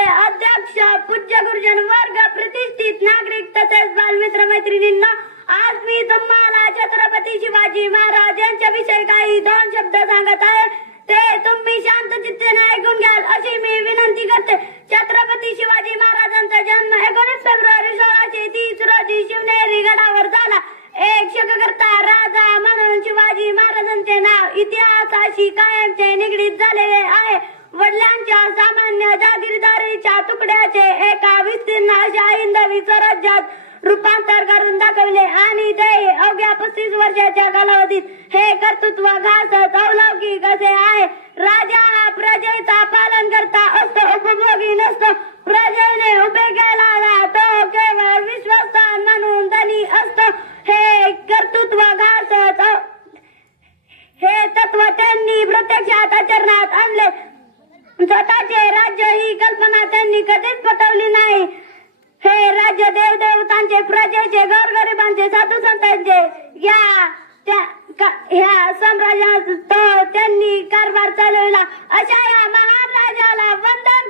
अध्यक्ष पूज्य गुरुजन वर्ग प्रतिष्ठित नागरिक तसेच बालमित्र मैत्रिणींना आज मी तुम्हाला छत्रपती शिवाजी महाराज यांच्याविषयी काही दोन शब्द सांगत आहे ते तुम्ही शांत चित्ताने ऐकून घ्याल अशी मी विनंती करते। छत्रपती शिवाजी महाराजांचा जन्म 19 फेब्रुवारी 1630 रोजी शिवनेरी गडावर झाला। एक शककर्ता राजा म्हणून शिवाजी महाराजांचे नाव इतिहासाशी कायमचे निगडीत झालेले आहे। वडिलांच्या सामान्य जागीरदारीच्या तुकड्याचे एका विस्तीर्ण अशा हिंदवी स्वराज्यात रूपांतर करून दाखवले आणि ते अवघ्या 35 वर्षाच्या कालावधीत हे कर्तृत्व घासत अलौकिक असे आहे। राजा हा प्रजेचा पालन करता असतो, उपभोगी नसतो। प्रजेने उभे केलेला तो केवळ विश्वस्त म्हणून धनी असतो। हे कर्तृत्व घासत हे तत्व त्यांनी प्रत्यक्षात आचरणात आणले। स्वतःचे राज्य ही कल्पना त्यांनी कधीच पटवली नाही। हे राज्य देवदेवतांचे, प्रजेचे, गोरगरिबांचे, साधू संतांचे ह्या साम्राज्यात त्यांनी कारभार चालवला। अशा या महान राजाला वंदन।